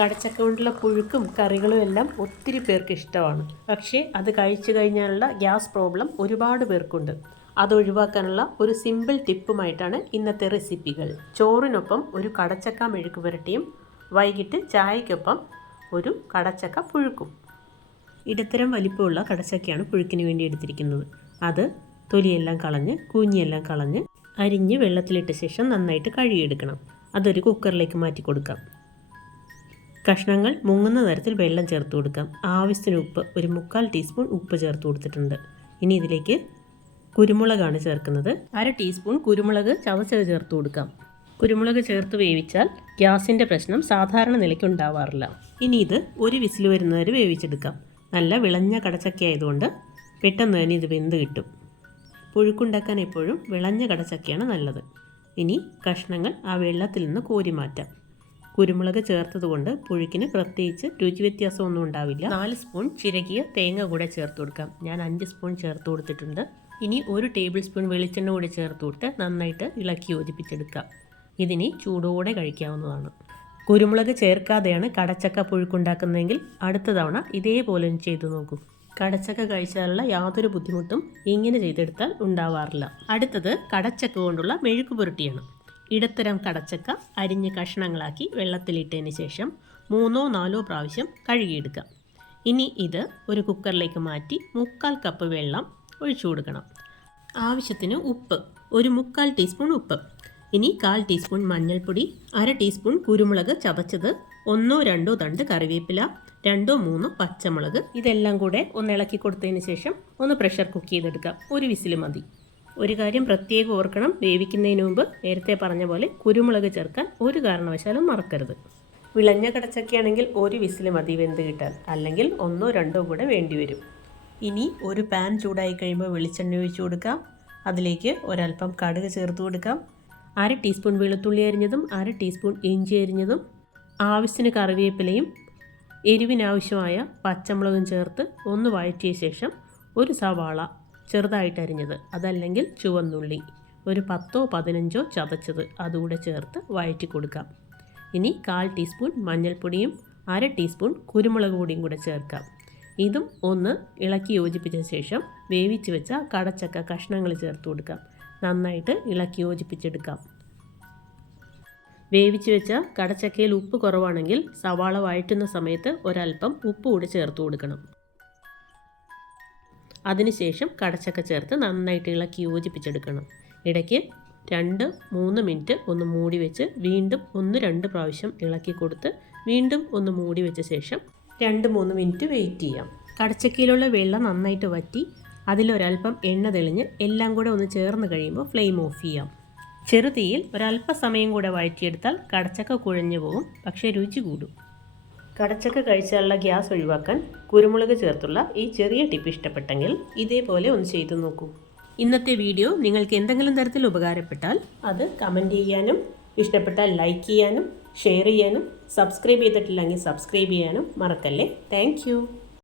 കടച്ചക്ക കൊണ്ടുള്ള പുഴുക്കും കറികളും എല്ലാം ഒത്തിരി പേർക്ക് ഇഷ്ടമാണ്. പക്ഷേ അത് കഴിച്ചു കഴിഞ്ഞാലുള്ള ഗ്യാസ് പ്രോബ്ലം ഒരുപാട് പേർക്കുണ്ട്. അത് ഒഴിവാക്കാനുള്ള ഒരു സിമ്പിൾ ടിപ്പുമായിട്ടാണ് ഇന്നത്തെ റെസിപ്പികൾ. ചോറിനൊപ്പം ഒരു കടച്ചക്ക മെഴുക്ക് പുരട്ടിയും വൈകിട്ട് ചായക്കൊപ്പം ഒരു കടച്ചക്ക പുഴുക്കും. ഇടത്തരം വലിപ്പമുള്ള കടച്ചക്കയാണ് പുഴുക്കിന് വേണ്ടി എടുത്തിരിക്കുന്നത്. അത് തൊലിയെല്ലാം കളഞ്ഞ് കൂഞ്ഞിയെല്ലാം കളഞ്ഞ് അരിഞ്ഞ് വെള്ളത്തിലിട്ട ശേഷം നന്നായിട്ട് കഴുകിയെടുക്കണം. അതൊരു കുക്കറിലേക്ക് മാറ്റി കൊടുക്കാം കഷ്ണങ്ങൾ മുങ്ങുന്ന തരത്തിൽ വെള്ളം ചേർത്ത് കൊടുക്കാം. ആവശ്യത്തിന് ഉപ്പ് ഒരു മുക്കാൽ ടീസ്പൂൺ ഉപ്പ് ചേർത്ത് കൊടുത്തിട്ടുണ്ട്. ഇനി ഇതിലേക്ക് കുരുമുളകാണ് ചേർക്കുന്നത്. അര ടീസ്പൂൺ കുരുമുളക് ചവച്ചത് ചേർത്ത് കൊടുക്കാം. കുരുമുളക് ചേർത്ത് വേവിച്ചാൽ ഗ്യാസിന്റെ പ്രശ്നം സാധാരണ നിലയ്ക്ക് ഉണ്ടാവാറില്ല. ഇനി ഇത് ഒരു വിസിൽ വരുന്നവരെ വേവിച്ചെടുക്കാം. നല്ല വിളഞ്ഞ കടച്ചക്ക ആയതുകൊണ്ട് പെട്ടെന്ന് തന്നെ ഇത് വെന്ത് കിട്ടും. പുഴുക്കുണ്ടാക്കാൻ എപ്പോഴും വിളഞ്ഞ കടച്ചക്കയാണ് നല്ലത്. ഇനി കഷ്ണങ്ങൾ ആ വെള്ളത്തിൽ നിന്ന് കോരി മാറ്റാം. കുരുമുളക് ചേർത്തതുകൊണ്ട് പുഴുക്കിന് പ്രത്യേകിച്ച് രുചി വ്യത്യാസമൊന്നും ഉണ്ടാവില്ല. നാല് സ്പൂൺ ചിരകിയ തേങ്ങ കൂടെ ചേർത്ത് കൊടുക്കാം. ഞാൻ അഞ്ച് സ്പൂൺ ചേർത്ത് കൊടുത്തിട്ടുണ്ട്. ഇനി ഒരു ടേബിൾ സ്പൂൺ വെളിച്ചെണ്ണ കൂടി ചേർത്ത് കൊടുത്ത് നന്നായിട്ട് ഇളക്കി യോജിപ്പിച്ചെടുക്കാം. ഇതിനി ചൂടോടെ കഴിക്കാവുന്നതാണ്. കുരുമുളക് ചേർക്കാതെയാണ് കടച്ചക്ക പുഴുക്കുണ്ടാക്കുന്നതെങ്കിൽ അടുത്ത തവണ ഇതേപോലെ ചെയ്തു നോക്കൂ. കടച്ചക്ക കഴിച്ചാലുള്ള യാതൊരു ബുദ്ധിമുട്ടും ഇങ്ങനെ ചെയ്തെടുത്താൽ ഉണ്ടാവാറില്ല. അടുത്തത് കടച്ചക്ക കൊണ്ടുള്ള മെഴുക്ക് പുരട്ടിയാണ്. ഇടത്തരം കടച്ചക്ക അരിഞ്ഞ് കഷ്ണങ്ങളാക്കി വെള്ളത്തിലിട്ടതിന് ശേഷം മൂന്നോ നാലോ പ്രാവശ്യം കഴുകിയെടുക്കാം. ഇനി ഇത് ഒരു കുക്കറിലേക്ക് മാറ്റി മുക്കാൽ കപ്പ് വെള്ളം ഒഴിച്ചു കൊടുക്കണം. ആവശ്യത്തിന് ഉപ്പ് ഒരു മുക്കാൽ ടീസ്പൂൺ ഉപ്പ്. ഇനി കാൽ ടീസ്പൂൺ മഞ്ഞൾപ്പൊടി അര ടീസ്പൂൺ കുരുമുളക് ചതച്ചത് ഒന്നോ രണ്ടോ തണ്ട് കറിവേപ്പില രണ്ടോ മൂന്നോ പച്ചമുളക്. ഇതെല്ലാം കൂടെ ഒന്ന് ഇളക്കി കൊടുത്തതിന് ശേഷം ഒന്ന് പ്രഷർ കുക്ക് ചെയ്തെടുക്കാം. ഒരു വിസിൽ മതി. ഒരു കാര്യം പ്രത്യേകം ഓർക്കണം. വേവിക്കുന്നതിന് മുമ്പ് നേരത്തെ പറഞ്ഞ പോലെ കുരുമുളക് ചേർക്കാൻ ഒരു കാരണവശാലും മറക്കരുത്. വിളഞ്ഞ കടച്ചക്കയാണെങ്കിൽ ഒരു വിസിൽ മതി വെന്ത് കിട്ടാൻ. അല്ലെങ്കിൽ ഒന്നോ രണ്ടോ കൂടെ വേണ്ടി വരും. ഇനി ഒരു പാൻ ചൂടായി കഴിയുമ്പോൾ വെളിച്ചെണ്ണ ഒഴിച്ചു കൊടുക്കാം. അതിലേക്ക് ഒരല്പം കടുക് ചേർത്ത് കൊടുക്കാം. അര ടീസ്പൂൺ വെളുത്തുള്ളി അരിഞ്ഞതും അര ടീസ്പൂൺ ഇഞ്ചി അരിഞ്ഞതും ആവശ്യത്തിന് കറിവേപ്പിലയും എരിവിനാവശ്യമായ പച്ചമുളകും ചേർത്ത് ഒന്ന് വഴറ്റിയ ശേഷം ഒരു സവാള ചെറുതായിട്ട് അരിഞ്ഞത്. അതല്ലെങ്കിൽ ചുവന്നുള്ളി. ഒരു പത്തോ പതിനഞ്ചോ ചതച്ചത്. അതുകൂടെ ചേർത്ത് വഴറ്റി കൊടുക്കാം. ഇനി കാൽ ടീസ്പൂൺ മഞ്ഞൾപ്പൊടിയും അര ടീസ്പൂൺ കുരുമുളക് പൊടിയും കൂടെ ചേർക്കാം. ഇതും ഒന്ന് ഇളക്കി യോജിപ്പിച്ച ശേഷം വേവിച്ച് വെച്ച കടച്ചക്ക കഷ്ണങ്ങൾ ചേർത്ത് കൊടുക്കാം. നന്നായിട്ട് ഇളക്കി യോജിപ്പിച്ചെടുക്കാം. വേവിച്ച് വെച്ച കടച്ചക്കയിൽ ഉപ്പ് കുറവാണെങ്കിൽ സവാള വഴറ്റുന്ന സമയത്ത് ഒരല്പം ഉപ്പ് കൂടി ചേർത്ത് കൊടുക്കണം. അതിനുശേഷം കടച്ചക്ക ചേർത്ത് നന്നായിട്ട് ഇളക്കി യോജിപ്പിച്ചെടുക്കണം. ഇടയ്ക്ക് രണ്ട് മൂന്ന് മിനിറ്റ് ഒന്ന് മൂടി വെച്ച് വീണ്ടും ഒന്ന് രണ്ട് പ്രാവശ്യം ഇളക്കി കൊടുത്ത് വീണ്ടും ഒന്ന് മൂടി വെച്ച ശേഷം രണ്ട് മൂന്ന് മിനിറ്റ് വെയിറ്റ് ചെയ്യാം. കടച്ചക്കയിലുള്ള വെള്ളം നന്നായിട്ട് വറ്റി അതിലൊരല്പം എണ്ണ തെളിഞ്ഞ് എല്ലാം കൂടെ ഒന്ന് ചേർന്ന് കഴിയുമ്പോൾ ഫ്ലെയിം ഓഫ് ചെയ്യാം. ചെറുതീയിൽ ഒരല്പസമയം കൂടെ വഴറ്റിയെടുത്താൽ കടച്ചക്ക കുഴഞ്ഞു പോകും പക്ഷേ രുചി കൂടും. കടച്ചക്ക കഴിച്ചാലുള്ള ഗ്യാസ് ഒഴിവാക്കാൻ കുരുമുളക് ചേർത്തുള്ള ഈ ചെറിയ ടിപ്പ് ഇഷ്ടപ്പെട്ടെങ്കിൽ ഇതേപോലെ ഒന്ന് ചെയ്തു നോക്കൂ. ഇന്നത്തെ വീഡിയോ നിങ്ങൾക്ക് എന്തെങ്കിലും തരത്തിൽ ഉപകാരപ്പെട്ടാൽ അത് കമന്റ് ചെയ്യാനും ഇഷ്ടപ്പെട്ടാൽ ലൈക്ക് ചെയ്യാനും ഷെയർ ചെയ്യാനും സബ്സ്ക്രൈബ് ചെയ്തിട്ടില്ലെങ്കിൽ സബ്സ്ക്രൈബ് ചെയ്യാനും മറക്കല്ലേ? താങ്ക്